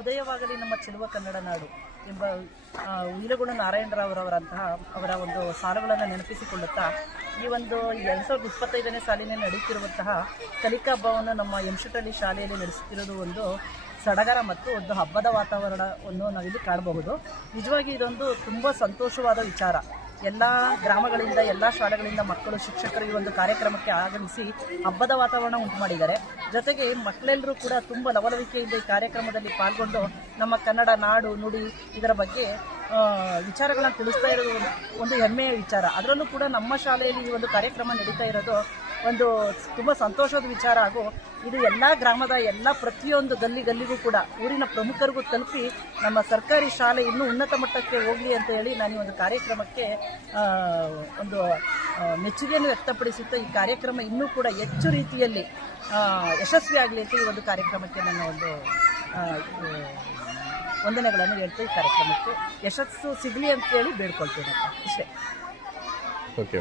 ಉದಯವಾಗಲಿ ನಮ್ಮ ಚೆಲುವ ಕನ್ನಡ ನಾಡು ಎಂಬ ಉಯಿಲಗುಣ ನಾರಾಯಣರಾವ್ರವರಂತಹ ಅವರ ಒಂದು ಸಾಲುಗಳನ್ನು ನೆನಪಿಸಿಕೊಳ್ಳುತ್ತಾ ಈ ಒಂದು 2025ನೇ ಸಾಲಿನಲ್ಲಿ ನಡೆಯುತ್ತಿರುವಂತಹ ಕಲಿಕಾ ಹಬ್ಬವನ್ನು ನಮ್ಮ ಎಂಶಟಳ್ಳಿ ಶಾಲೆಯಲ್ಲಿ ನಡೆಸುತ್ತಿರುವುದು ಒಂದು ಸಡಗರ ಮತ್ತು ಒಂದು ಹಬ್ಬದ ವಾತಾವರಣವನ್ನು ನಾವಿಲ್ಲಿ ಕಾಣಬಹುದು. ನಿಜವಾಗಿ ಇದೊಂದು ತುಂಬ ಸಂತೋಷವಾದ ವಿಚಾರ. ಎಲ್ಲ ಗ್ರಾಮಗಳಿಂದ ಎಲ್ಲ ಶಾಲೆಗಳಿಂದ ಮಕ್ಕಳು ಶಿಕ್ಷಕರು ಈ ಒಂದು ಕಾರ್ಯಕ್ರಮಕ್ಕೆ ಆಗಮಿಸಿ ಹಬ್ಬದ ವಾತಾವರಣ ಉಂಟು ಮಾಡಿದ್ದಾರೆ. ಜೊತೆಗೆ ಮಕ್ಕಳೆಲ್ಲರೂ ಕೂಡ ತುಂಬ ಲವಲವಿಕೆಯಿಂದ ಈ ಕಾರ್ಯಕ್ರಮದಲ್ಲಿ ಪಾಲ್ಗೊಂಡು ನಮ್ಮ ಕನ್ನಡ ನಾಡು ನುಡಿ ಇದರ ಬಗ್ಗೆ ವಿಚಾರಗಳನ್ನು ತಿಳಿಸ್ತಾ ಇರೋದು ಒಂದು ಹೆಮ್ಮೆಯ ವಿಚಾರ. ಅದರಲ್ಲೂ ಕೂಡ ನಮ್ಮ ಶಾಲೆಯಲ್ಲಿ ಈ ಒಂದು ಕಾರ್ಯಕ್ರಮ ನಡೀತಾ ಇರೋದು ಒಂದು ತುಂಬ ಸಂತೋಷದ ವಿಚಾರ. ಹಾಗೂ ಇದು ಎಲ್ಲ ಗ್ರಾಮದ ಎಲ್ಲ ಪ್ರತಿಯೊಂದು ಗಲ್ಲಿಗೂ ಕೂಡ ಊರಿನ ಪ್ರಮುಖರಿಗೂ ತಲುಪಿ ನಮ್ಮ ಸರ್ಕಾರಿ ಶಾಲೆ ಇನ್ನೂ ಉನ್ನತ ಮಟ್ಟಕ್ಕೆ ಹೋಗಲಿ ಅಂತ ಹೇಳಿ ನಾನು ಈ ಒಂದು ಕಾರ್ಯಕ್ರಮಕ್ಕೆ ಒಂದು ಮೆಚ್ಚುಗೆಯನ್ನು ವ್ಯಕ್ತಪಡಿಸುತ್ತಾ ಈ ಕಾರ್ಯಕ್ರಮ ಇನ್ನೂ ಕೂಡ ಹೆಚ್ಚು ರೀತಿಯಲ್ಲಿ ಯಶಸ್ವಿಯಾಗಲಿ ಅಂತ ಈ ಒಂದು ಕಾರ್ಯಕ್ರಮಕ್ಕೆ ನನ್ನ ಒಂದು ವಂದನೆಗಳನ್ನು ಹೇಳ್ತಾ ಈ ಕಾರ್ಯಕ್ರಮಕ್ಕೆ ಯಶಸ್ಸು ಸಿಗಲಿ ಅಂತ ಹೇಳಿ ಬೇಡ್ಕೊಳ್ತೇನೆ. ಇಷ್ಟೇ. ಓಕೆ.